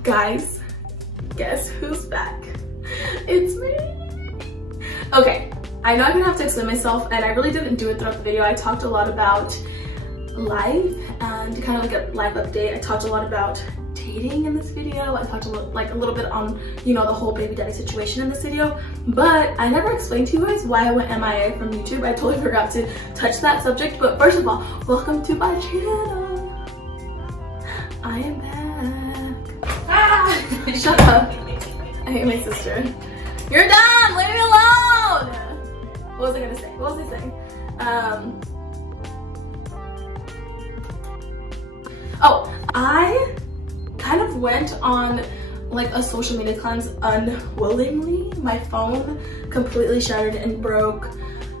Guys, guess who's back? It's me. Okay, I know I'm gonna have to explain myself, and I really didn't do it throughout the video. I talked a lot about life and kind of like a life update. I talked a lot about dating in this video. I talked a little bit on, you know, the whole baby daddy situation in this video, but I never explained to you guys why I went MIA from YouTube. I totally forgot to touch that subject. But first of all, welcome to my channel. I am back. Ah! Shut up. I hate my sister. You're done. Leave me alone. What was I gonna say? What was I saying? Oh, I kind of went on like a social media cleanse unwillingly. My phone completely shattered and broke,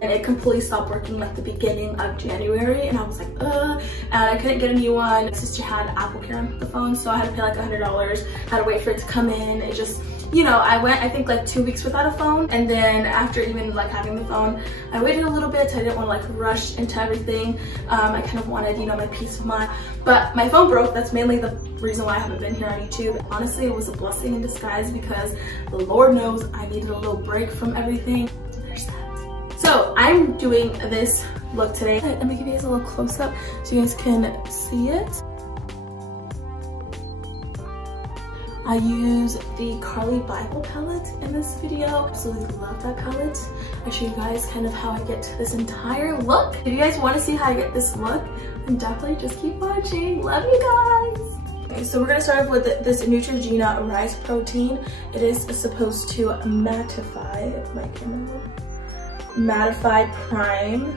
and it completely stopped working like the beginning of January, and I was like, and I couldn't get a new one. My sister had Apple Care on the phone, so I had to pay like $100. Had to wait for it to come in. It just, you know, I went I think like 2 weeks without a phone, and then after even like having the phone, I waited a little bit. I didn't want to like rush into everything. I kind of wanted, you know, my peace of mind. But my phone broke. That's mainly the reason why I haven't been here on YouTube. Honestly, it was a blessing in disguise because the Lord knows I needed a little break from everything. There's that. So I'm doing this look today. Let me give you guys a little close up so you guys can see it. I use the Carly Bible palette in this video. Absolutely love that palette. I'll show you guys kind of how I get this entire look. If you guys want to see how I get this look, then definitely just keep watching. Love you guys. Okay, so we're gonna start off with this Neutrogena rice protein. It is supposed to mattify, my camera, mattify prime.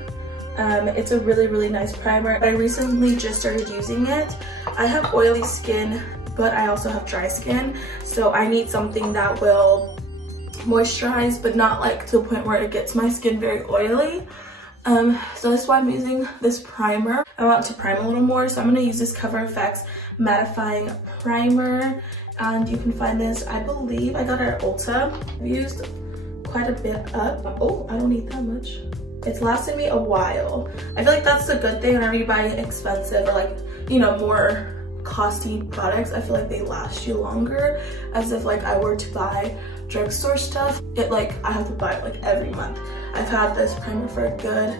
It's a really nice primer. I recently just started using it. I have oily skin, but I also have dry skin, so I need something that will moisturize but not like to the point where it gets my skin very oily. So that's why I'm using this primer. I want to prime a little more, so I'm going to use this Cover FX mattifying primer, and you can find this, I believe I got it at Ulta. I've used quite a bit up. Oh, I don't need that much. It's lasted me a while. I feel like that's a good thing whenever you buy expensive or like, you know, more costly products. I feel like they last you longer, as if like I were to buy drugstore stuff, it like I have to buy it like every month. I've had this primer for a good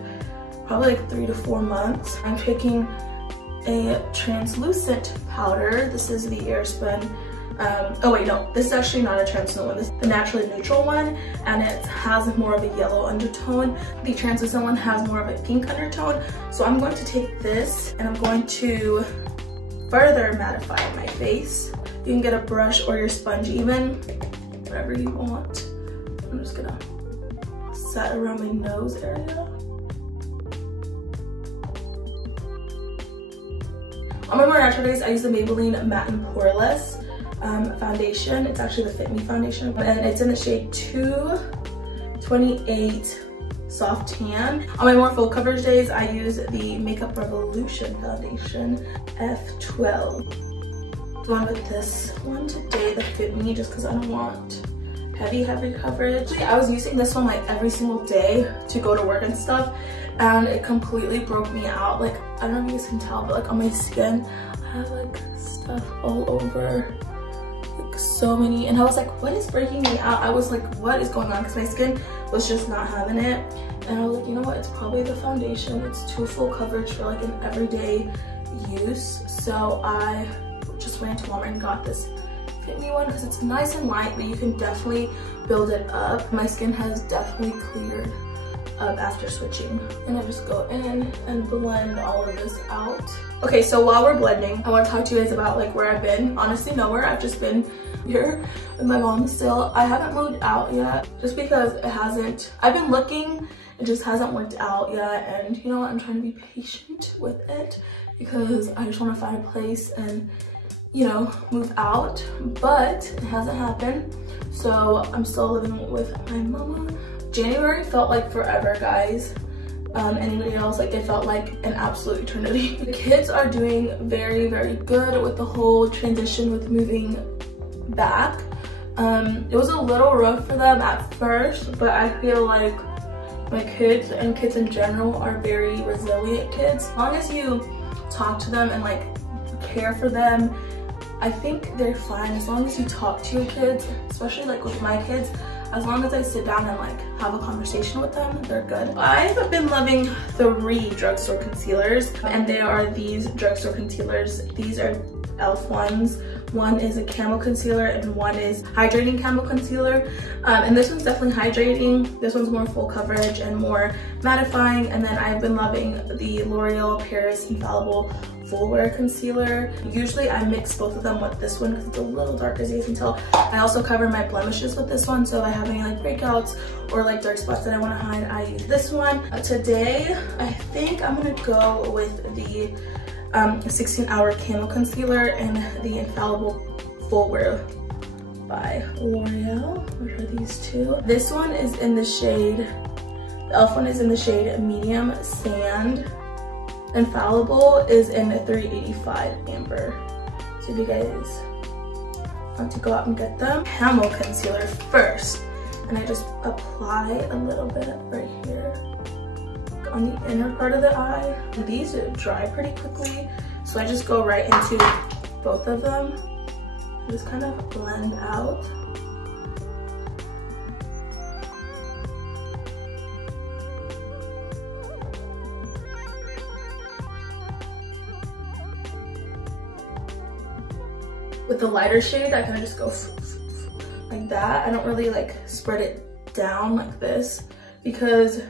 probably like 3 to 4 months. I'm taking a translucent powder. This is the Airspun oh wait, no, this is actually not a translucent one. This is the naturally neutral one, and it has more of a yellow undertone. The translucent one has more of a pink undertone. So I'm going to take this and I'm going to further mattify my face. You can get a brush or your sponge even, whatever you want. I'm just gonna set around my nose area. On my more natural days, I use the Maybelline Matte and Poreless foundation. It's actually the Fit Me foundation, and it's in the shade 228 Soft Tan. On my more full coverage days, I use the Makeup Revolution foundation F12. Going with this one today, the Fit Me, just because I don't want heavy coverage. I was using this one like every single day to go to work and stuff, and it completely broke me out. Like, I don't know if you guys can tell, but like on my skin, I have like stuff all over. So many, and I was like, what is breaking me out? I was like, what is going on? Because my skin was just not having it, and I was like, you know what, it's probably the foundation. It's too full coverage for like an everyday use. So I just went to Walmart and got this Fit Me one because it's nice and light, but you can definitely build it up. My skin has definitely cleared up after switching, and I just go in and blend all of this out. Okay, so while we're blending, I want to talk to you guys about like where I've been. Honestly, nowhere. I've just been here with my mom still. I haven't moved out yet, just because it hasn't, I've been looking, it just hasn't worked out yet. And you know what, I'm trying to be patient with it because I just want to find a place and, you know, move out, but it hasn't happened. So I'm still living with my mama. January felt like forever, guys. Anybody else, like, it felt like an absolute eternity. The kids are doing very good with the whole transition with moving back. It was a little rough for them at first, but I feel like my kids and kids in general are very resilient kids. As long as you talk to them and like care for them I think they're fine as long as you talk to your kids, especially like with my kids. As long as I sit down and like have a conversation with them, they're good. I've been loving 3 drugstore concealers, and they are these drugstore concealers. These are e.l.f. ones. One is a camo concealer and one is hydrating camo concealer. And this one's definitely hydrating. This one's more full coverage and more mattifying. And then I've been loving the L'Oreal Paris Infallible Full Wear Concealer. Usually I mix both of them with this one because it's a little dark, as you can tell. I also cover my blemishes with this one, so if I have any like breakouts or like dark spots that I want to hide, I use this one. Today, I think I'm gonna go with the 16-hour camo concealer and the Infallible Full Wear by L'Oreal, which are these two. This one is in the shade, the e.l.f. one is in the shade Medium Sand. Infallible is in a 385 Amber. So if you guys want to go out and get them. Camo concealer first. And I just apply a little bit right here on the inner part of the eye. These dry pretty quickly, so I just go right into both of them. Just kind of blend out. With the lighter shade, I kind of just go like that. I don't really like spread it down like this, because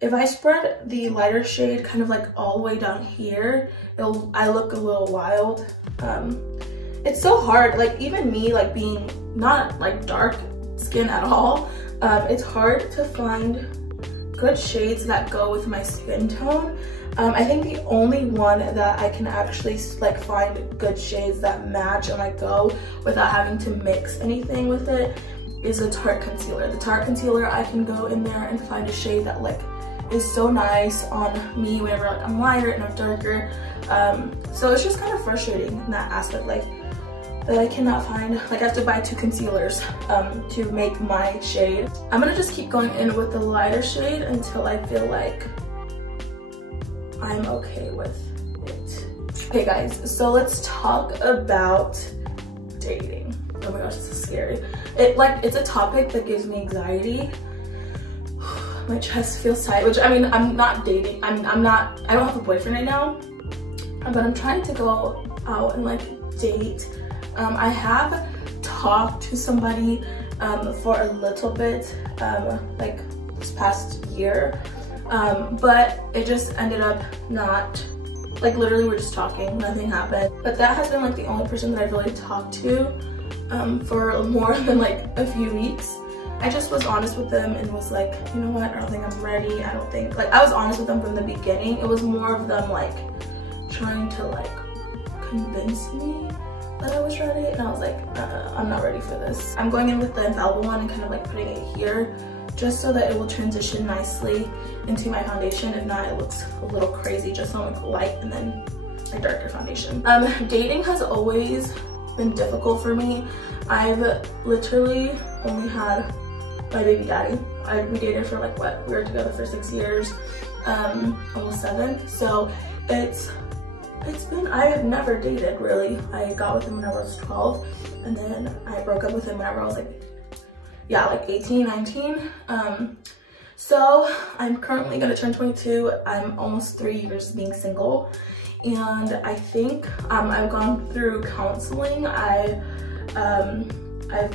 if I spread the lighter shade kind of like all the way down here, I look a little wild. It's so hard, like even me like being not like dark skin at all, it's hard to find good shades that go with my skin tone. I think the only one that I can actually like find good shades that match and like go without having to mix anything with it is a Tarte concealer. The Tarte concealer, I can go in there and find a shade that like is so nice on me whenever like I'm lighter and I'm darker. So it's just kind of frustrating in that aspect, like that I cannot find, like I have to buy 2 concealers to make my shade. I'm gonna just keep going in with the lighter shade until I feel like I'm okay with it. Okay guys, so let's talk about dating. Oh my gosh, this is scary. It's a topic that gives me anxiety. My chest feels tight, which I mean, I'm not dating. I don't have a boyfriend right now, but I'm trying to go out and like date. I have talked to somebody for a little bit, like this past year, but it just ended up not, like literally we're just talking, nothing happened. But that has been like the only person that I've really talked to for more than like a few weeks. I just was honest with them and was like, you know what, I don't think I'm ready. I don't think, like I was honest with them from the beginning. It was more of them like trying to like convince me that I was ready, and I was like, I'm not ready for this. I'm going in with the Infallible one and kind of like putting it here just so that it will transition nicely into my foundation. If not, it looks a little crazy just on like light and then a darker foundation. Dating has always been difficult for me. I've literally only had my baby daddy. We dated for like what? We were together for 6 years, almost 7. So it's been, I have never dated really. I got with him when I was 12, and then I broke up with him whenever I was like, yeah, like 18, 19. So I'm currently gonna turn 22. I'm almost 3 years being single, and I think I've gone through counseling. I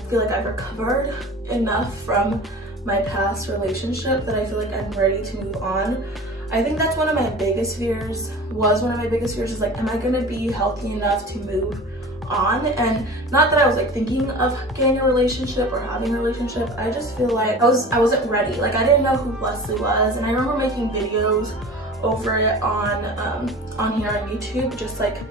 feel like I've recovered enough from my past relationship that I feel like I'm ready to move on. I think that's one of my biggest fears, is like, am I gonna be healthy enough to move on? And not that I was like thinking of getting a relationship or having a relationship, I just feel like I wasn't ready. Like I didn't know who Leslie was, and I remember making videos over it on here on YouTube, just like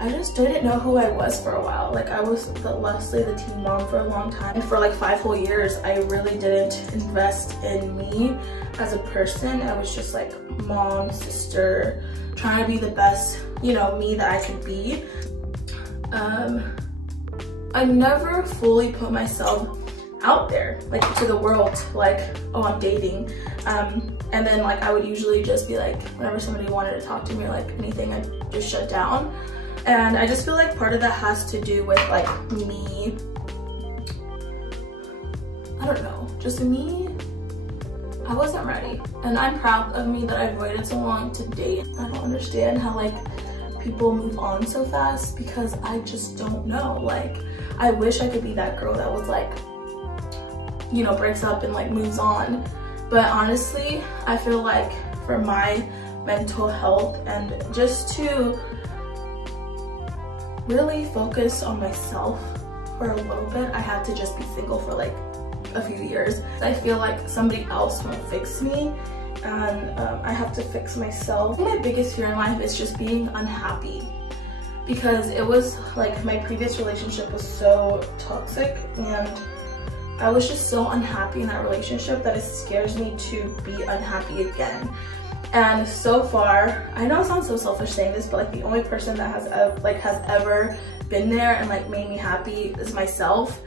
I just didn't know who I was for a while. Like I was Leslie, the teen mom, for a long time. And for like 5 whole years, I really didn't invest in me as a person. I was just like mom, sister, trying to be the best, you know, me that I could be. I never fully put myself out there, like to the world, like, oh, I'm dating. And then like I would usually just be like, whenever somebody wanted to talk to me or like anything, I'd just shut down. And I just feel like part of that has to do with like me, I don't know, just me, I wasn't ready. And I'm proud of me that I've waited so long to date. I don't understand how like people move on so fast, because I just don't know. Like, I wish I could be that girl that was like, you know, breaks up and like moves on. But honestly, I feel like for my mental health and just to really focus on myself for a little bit, I had to just be single for like a few years. I feel like somebody else won't fix me, and I have to fix myself. My biggest fear in life is just being unhappy, because it was like my previous relationship was so toxic and I was just so unhappy in that relationship that it scares me to be unhappy again. And so far, I know it sounds so selfish saying this, but like the only person that has ever been there and like made me happy is myself.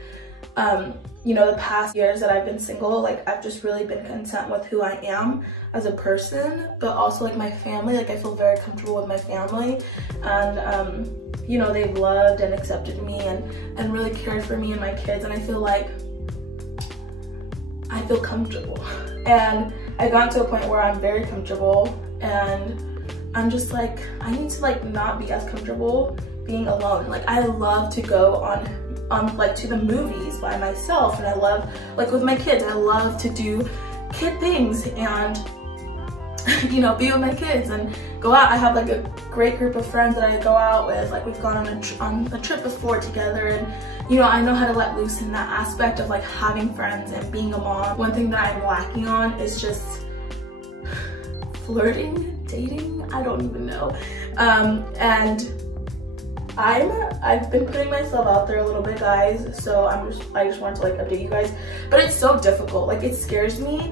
You know, the past years that I've been single, like I've just really been content with who I am as a person, but also like my family. Like I feel very comfortable with my family, and you know, they've loved and accepted me and really cared for me and my kids, and I feel like I feel comfortable. And I got to a point where I'm very comfortable, and I'm just like, I need to like not be as comfortable being alone. Like I love to go on like to the movies by myself, and I love, like with my kids, I love to do kid things and you know, be with my kids and go out. I have like a great group of friends that I go out with. Like we've gone on a trip before together, and you know, I know how to let loose in that aspect of like having friends and being a mom. One thing that I'm lacking on is just flirting, dating, I don't even know. And I've been putting myself out there a little bit, guys, so I just wanted to like update you guys. But it's so difficult, like it scares me.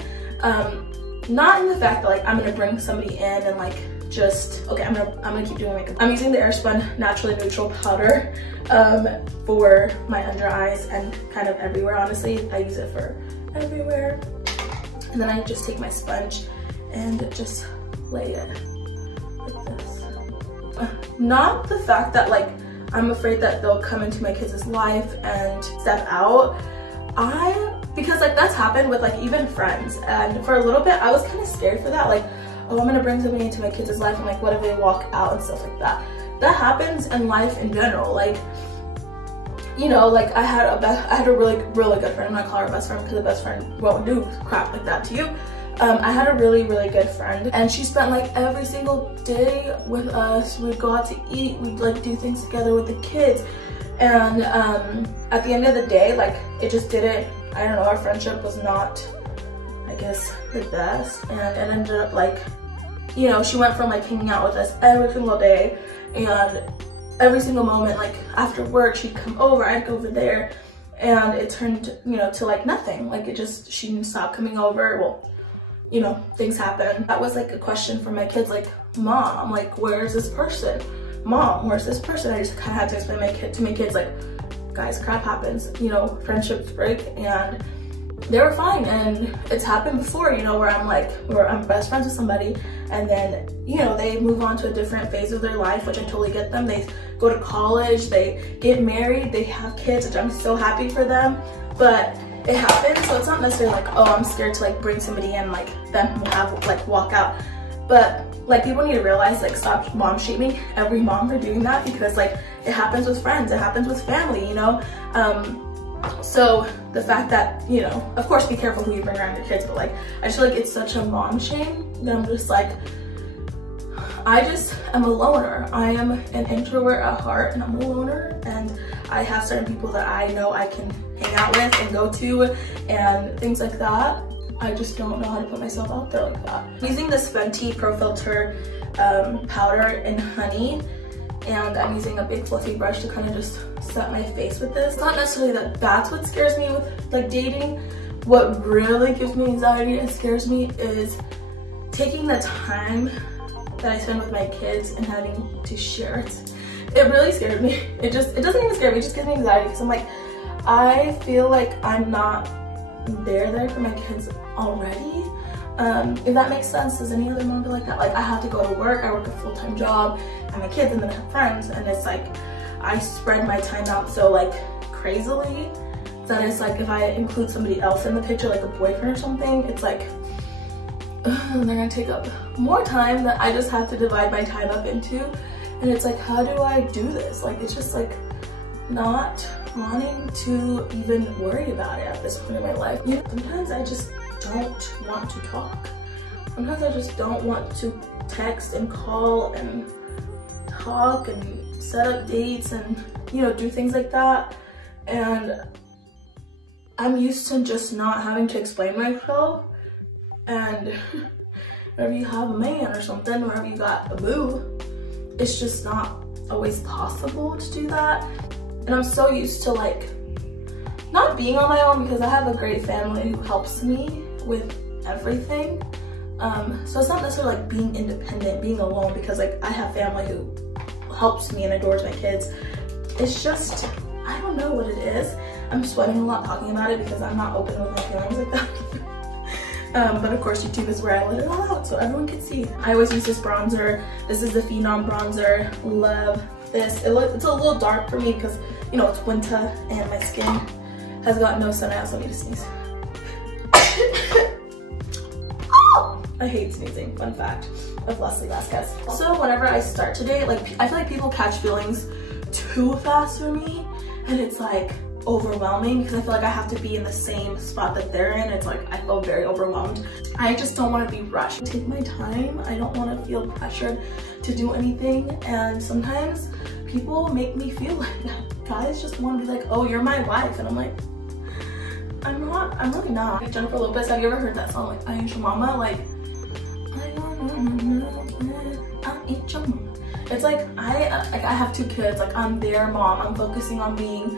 Not in the fact that like I'm gonna bring somebody in and like just, okay, I'm gonna keep doing makeup. I'm using the Airspun Naturally Neutral powder for my under eyes and kind of everywhere, honestly. I use it for everywhere. And then I just take my sponge and just lay it like this. Not the fact that like I'm afraid that they'll come into my kids' life and step out. Because like that's happened with like even friends, and for a little bit I was kind of scared for that, like, oh, I'm gonna bring somebody into my kids' life and like what if they walk out and stuff like that. That happens in life in general. Like, you know, like I had a really good friend. I'm not gonna call her best friend because a best friend won't do crap like that to you. I had a really good friend, and she spent like every single day with us. We'd go out to eat, we'd like do things together with the kids, and at the end of the day, like it just didn't, I don't know, our friendship was not, I guess, the best, and it ended up like, you know, she went from like hanging out with us every single day, and every single moment, like after work she'd come over, I'd go over there, and it turned, you know, to like nothing. Like it just, she didn't stop coming over. Well, you know, things happen. That was like a question for my kids, like, Mom, like, where's this person? Mom, where's this person? I just kind of had to explain to my kids, like, guys, crap happens, you know, friendships break, and they were fine. And it's happened before, you know, where I'm best friends with somebody, and then, you know, they move on to a different phase of their life, which I totally get them. They go to college, they get married, they have kids, which I'm so happy for them, but it happens. So it's not necessarily like, oh, I'm scared to like bring somebody in, like them have like walk out. But like people need to realize, like, stop mom shaming every mom for doing that, because like it happens with friends, it happens with family, you know. So the fact that, you know, of course be careful who you bring around your kids, but like I just feel like it's such a mom shame that I'm just like, I just am a loner. I am an introvert at heart, and I'm a loner, and I have certain people that I know I can hang out with and go to and things like that. I just don't know how to put myself out there like that. I'm using this Fenty Pro Filter powder in honey, and I'm using a big fluffy brush to kind of just set my face with this. It's not necessarily that that's what scares me with like dating. What really gives me anxiety and scares me is taking the time that I spend with my kids and having to share it. It really scared me. It doesn't even scare me, it just gives me anxiety, because I'm like, I feel like I'm not there for my kids already. If that makes sense. Does any other mom be like that? Like, I have to go to work, I work a full-time job, I have my kids, and then I have friends, and it's like, I spread my time out so like crazily that it's like, if I include somebody else in the picture, like a boyfriend or something, it's like, they're gonna take up more time that I just have to divide my time up into. And it's like, how do I do this? Like, it's just like not wanting to even worry about it at this point in my life. You know, sometimes I just don't want to talk. Sometimes I just don't want to text and call and talk and set up dates and, you know, do things like that. And I'm used to just not having to explain myself. And whenever you have a man or something, wherever you got a boo, it's just not always possible to do that. And I'm so used to like not being on my own, because I have a great family who helps me with everything. So it's not necessarily like being independent, being alone, because like I have family who helps me and adores my kids. It's just, I don't know what it is. I'm sweating a lot talking about it because I'm not open with my feelings like that. But of course YouTube is where I let it all out so everyone can see. I always use this bronzer. This is the Phenom bronzer. Love this. It's a little dark for me because, you know, it's winter and my skin has got no sun out, so I need to sneeze. I hate sneezing, fun fact of Leslievas. Also, whenever I start to date, like, I feel like people catch feelings too fast for me, and it's like overwhelming because I feel like I have to be in the same spot that they're in. It's like, I feel very overwhelmed. I just don't want to be rushed. Take my time. I don't want to feel pressured to do anything, and sometimes people make me feel like that. Guys just want to be like, oh, you're my wife, and I'm like, I'm not. I'm really not. Jennifer Lopez, have you ever heard that song, like, I Ain't Your Mama? Like, I ain't your mama. It's like, I have 2 kids, like, I'm their mom. I'm focusing on being,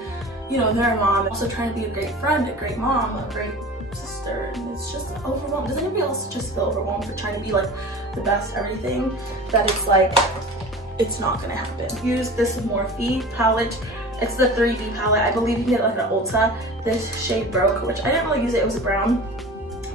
you know, their mom. Also trying to be a great friend, a great mom, a great sister, and it's just overwhelmed. Does anybody else just feel overwhelmed for trying to be like the best everything? That it's like, it's not gonna happen. Use this Morphe palette. It's the 3D palette. I believe you can get it like an Ulta. This shade Broke, which I didn't really use it was a brown,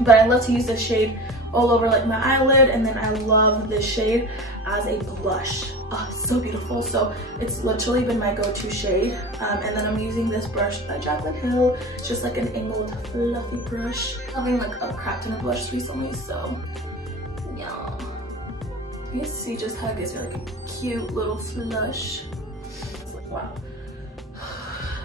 but I love to use this shade all over like my eyelid, and then I love this shade as a blush. Oh, so beautiful. So it's literally been my go-to shade. And then I'm using this brush by Jaclyn Hill. It's just like an angled fluffy brush. Having like a cracked in a blush recently, so yeah. You can see just how it gives you like a cute little flush. It's like, wow.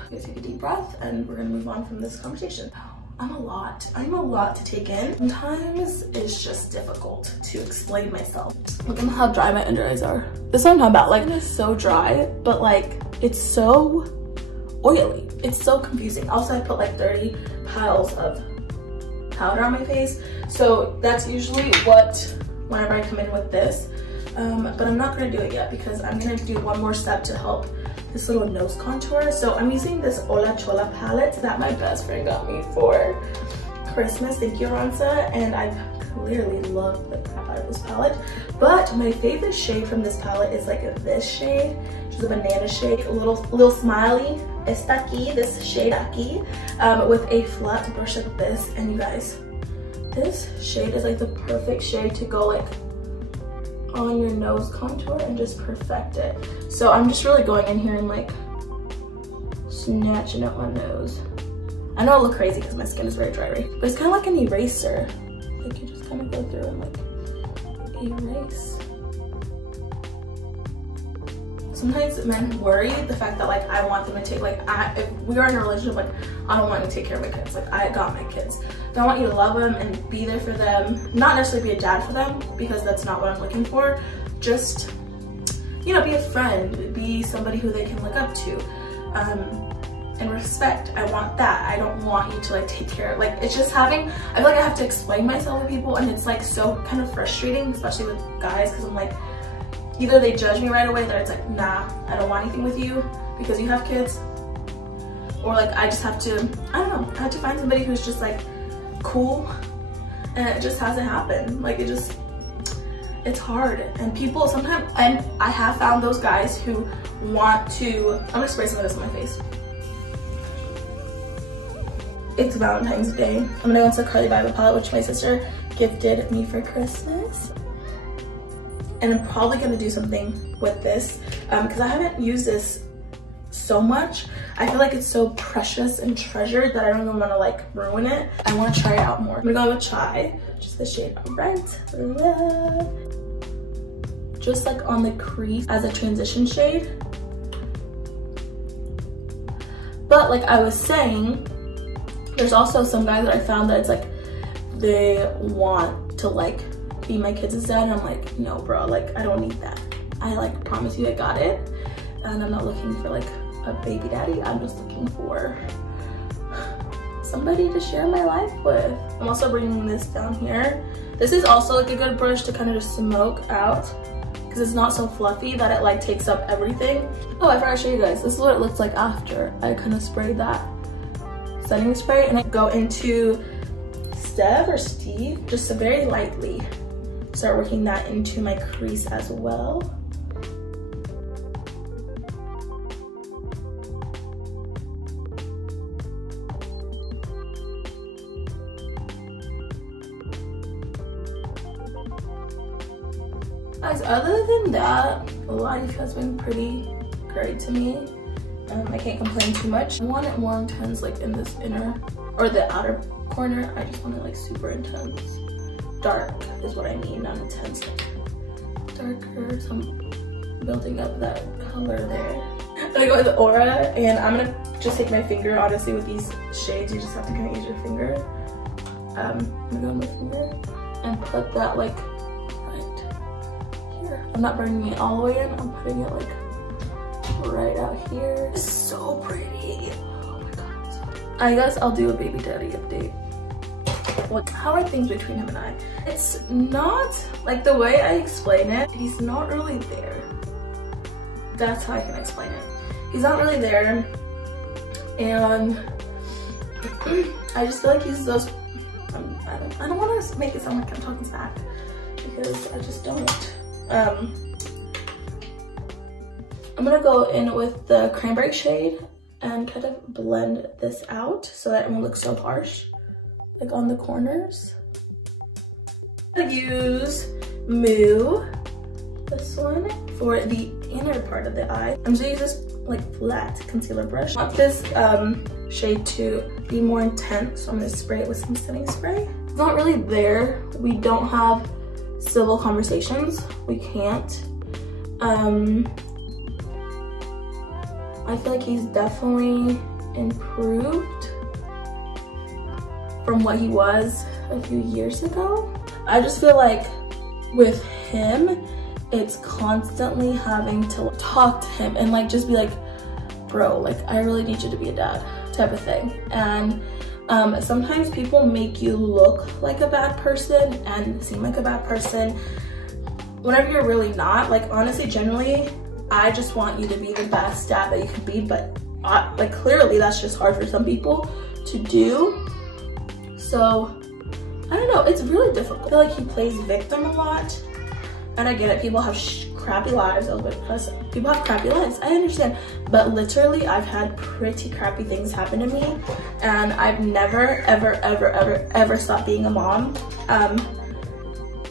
Let's take a deep breath and we're gonna move on from this conversation. I'm a lot to take in. Sometimes it's just difficult to explain myself. Look at how dry my under eyes are. This is what I'm talking about. Like, it's so dry, but like, it's so oily. It's so confusing. Also, I put like 30 piles of powder on my face. So that's usually what, whenever I come in with this. But I'm not gonna do it yet because I'm gonna do one more step to help this little nose contour. So I'm using this Hola Chola palette that my best friend got me for Christmas. Thank you, Ransa. And I clearly love the crap out of this palette. But my favorite shade from this palette is like this shade, which is a banana shade, a little smiley. Esta aquí, this shade aquí, with a flat brush like this. And you guys, this shade is like the perfect shade to go like on your nose contour and just perfect it. So I'm just really going in here and like snatching up my nose. I know I look crazy because my skin is very dry, right? But it's kind of like an eraser. Like, you just kind of go through and like erase. Sometimes men worry the fact that like I want them to take, like, if we are in a relationship, like, I don't want to take care of my kids. Like, I got my kids. I want you to love them and be there for them. Not necessarily be a dad for them, because that's not what I'm looking for. Just, you know, be a friend, be somebody who they can look up to, and respect. I want that. I don't want you to like take care of, like, it's just having, I feel like I have to explain myself to people, and it's like so kind of frustrating, especially with guys, because I'm like, either they judge me right away that it's like, nah, I don't want anything with you because you have kids, or like I just have to, I don't know, I have to find somebody who's just like cool, and it just hasn't happened. Like, it's hard. And people sometimes, and I have found those guys who want to, I'm gonna spray some of this on my face. It's Valentine's Day. I'm gonna go into the Carly Bible palette, which my sister gifted me for Christmas. And I'm probably gonna do something with this because I haven't used this so much. I feel like it's so precious and treasured that I don't even want to like ruin it. I want to try it out more. I'm gonna go with Chai, just the shade Red Love. Just like on the crease as a transition shade. But like I was saying, there's also some guys that I found that it's like they want to like be my kids' dad, and I'm like, no bro, like I don't need that. I like promise you I got it, and I'm not looking for like a baby daddy. I'm just looking for somebody to share my life with. I'm also bringing this down here. This is also like a good brush to kind of just smoke out because it's not so fluffy that it like takes up everything. Oh, I forgot to show you guys. This is what it looks like after I kind of sprayed that setting spray, and I go into Steve, just very lightly. Start working that into my crease as well. Guys, other than that, life has been pretty great to me. I can't complain too much. I want it more intense like in this inner or the outer corner. I just want it like super intense. Dark is what I mean, not intense, like darker. So I'm building up that color there. I'm gonna go with the Aura, and I'm gonna just take my finger. Honestly, with these shades, you just have to kind of use your finger. I'm gonna go with my finger and put that like right here. I'm not bringing it all the way in. I'm putting it like right out here. It's so pretty. Oh my god. I guess I'll do a baby daddy update. How are things between him and I? It's not like the way I explain it. He's not really there. That's how I can explain it. He's not really there, and I just feel like he's those. I don't want to make it sound like I'm talking smack because I just don't. I'm gonna go in with the cranberry shade and kind of blend this out so that it won't look so harsh, like on the corners. I'm gonna use Moo, this one, for the inner part of the eye. I'm just gonna use this like flat concealer brush. I want this shade to be more intense, so I'm gonna spray it with some setting spray. It's not really there. We don't have civil conversations. We can't. I feel like he's definitely improved from what he was a few years ago. I just feel like with him, it's constantly having to talk to him and like just be like, bro, like I really need you to be a dad type of thing. And sometimes people make you look like a bad person and seem like a bad person whenever you're really not. Like honestly, generally, I just want you to be the best dad that you can be, but like clearly that's just hard for some people to do. So I don't know, it's really difficult. I feel like he plays victim a lot, and I get it, people have crappy lives. I was about to press it. People have crappy lives, I understand, but literally I've had pretty crappy things happen to me, and I've never ever stopped being a mom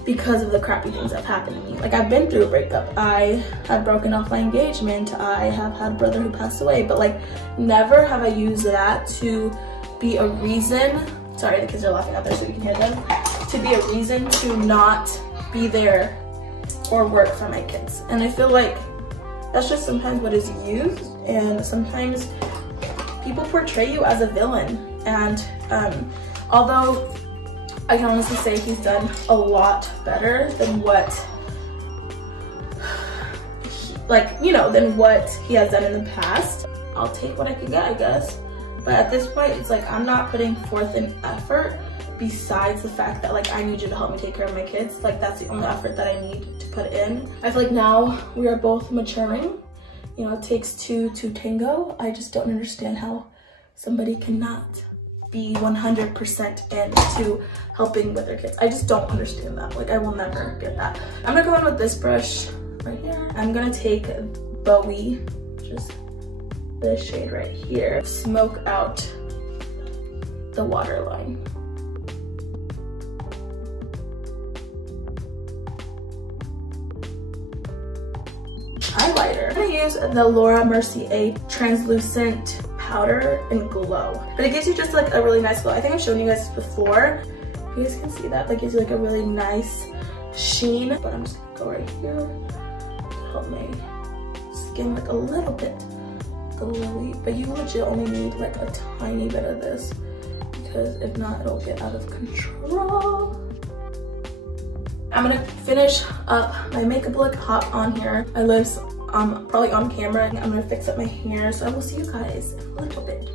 because of the crappy things that have happened to me. Like I've been through a breakup, I have broken off my engagement, I have had a brother who passed away, but like never have I used that to be a reason. Sorry, the kids are laughing out there so you can hear them. To be a reason to not be there or work for my kids. And I feel like that's just sometimes what is used, and sometimes people portray you as a villain. And although I can honestly say he's done a lot better than what, than what he has done in the past. I'll take what I can get, I guess. But at this point, it's like I'm not putting forth an effort besides the fact that like I need you to help me take care of my kids. Like that's the only effort that I need to put in. I feel like now we are both maturing. You know, it takes two to tango. I just don't understand how somebody cannot be 100% into helping with their kids. I just don't understand that. Like I will never get that. I'm gonna go in with this brush right here. I'm gonna take Bowie, just this shade right here, smoke out the waterline. I'm gonna use the Laura Mercier translucent powder in glow, but it gives you just like a really nice glow. I think I've shown you guys before. If you guys can see that, gives you like a really nice sheen. But I'm just gonna go right here to help my skin like a little bit glowy. But you legit only need like a tiny bit of this, because if not, it'll get out of control. I'm gonna finish up my makeup look, hop on here. My lips probably on camera. I'm gonna fix up my hair, so I will see you guys in a little bit.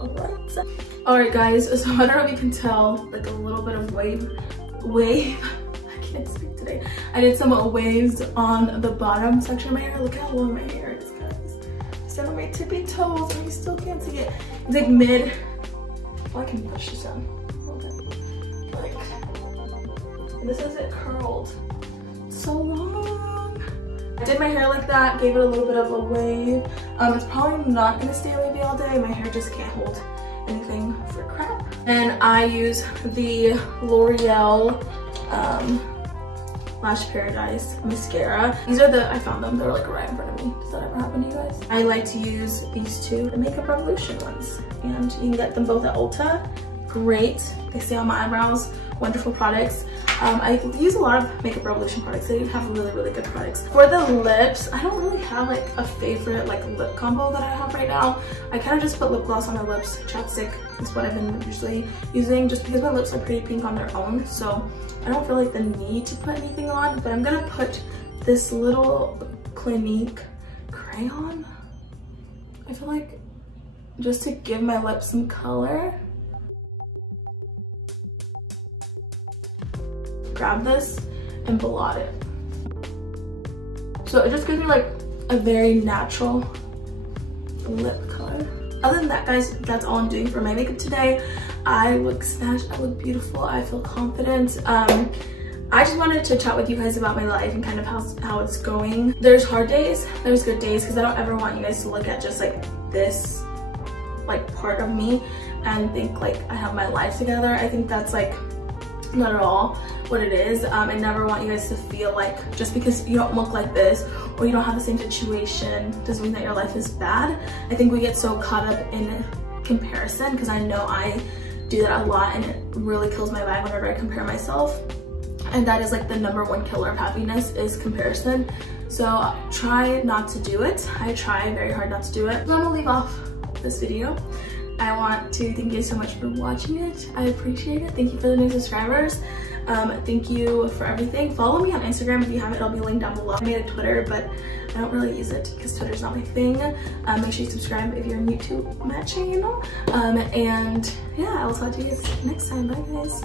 Alright guys, so I don't know if you can tell, like a little bit of wave. I can't speak today. I did some waves on the bottom section of my hair. Look how long my hair is, guys. I stand on my tippy toes and you still can't see it. It's like mid. Oh, I can push this down a little bit. Like, and this is it curled. So long. I did my hair like that, gave it a little bit of a wave. It's probably not gonna stay wavy all day. My hair just can't hold anything for crap. And I use the L'Oreal Lash Paradise mascara. These are I found them, they're like right in front of me. Does that ever happen to you guys? I like to use these two, the Makeup Revolution ones. And you can get them both at Ulta. Great, they stay on my eyebrows. Wonderful products. I use a lot of Makeup Revolution products. They have really good products. For the lips, I don't really have like a favorite like lip combo that I have right now. I kind of just put lip gloss on my lips. Chapstick is what I've been usually using, just because my lips are pretty pink on their own. So I don't feel like the need to put anything on, but I'm gonna put this little Clinique crayon. I feel like just to give my lips some color. Grab this and blot it. So it just gives me like a very natural lip color. Other than that, guys, that's all I'm doing for my makeup today. I look snatched, I look beautiful, I feel confident. I just wanted to chat with you guys about my life and kind of how it's going. There's hard days, there's good days, because I don't ever want you guys to look at just like this like part of me and think like I have my life together. I think that's like not at all what it is. I never want you guys to feel like just because you don't look like this or you don't have the same situation doesn't mean that your life is bad. I think we get so caught up in comparison, because I know I do that a lot and it really kills my vibe whenever I compare myself. And that is like the #1 killer of happiness, is comparison. So try not to do it. I try very hard not to do it. So I'm gonna leave off this video. I want to thank you so much for watching it. I appreciate it. Thank you for the new subscribers. Thank you for everything. Follow me on Instagram if you haven't. It'll be linked down below. I made a Twitter, but I don't really use it because Twitter's not my thing. Make sure you subscribe if you're new to my channel. And yeah, I'll talk to you guys next time. Bye, guys.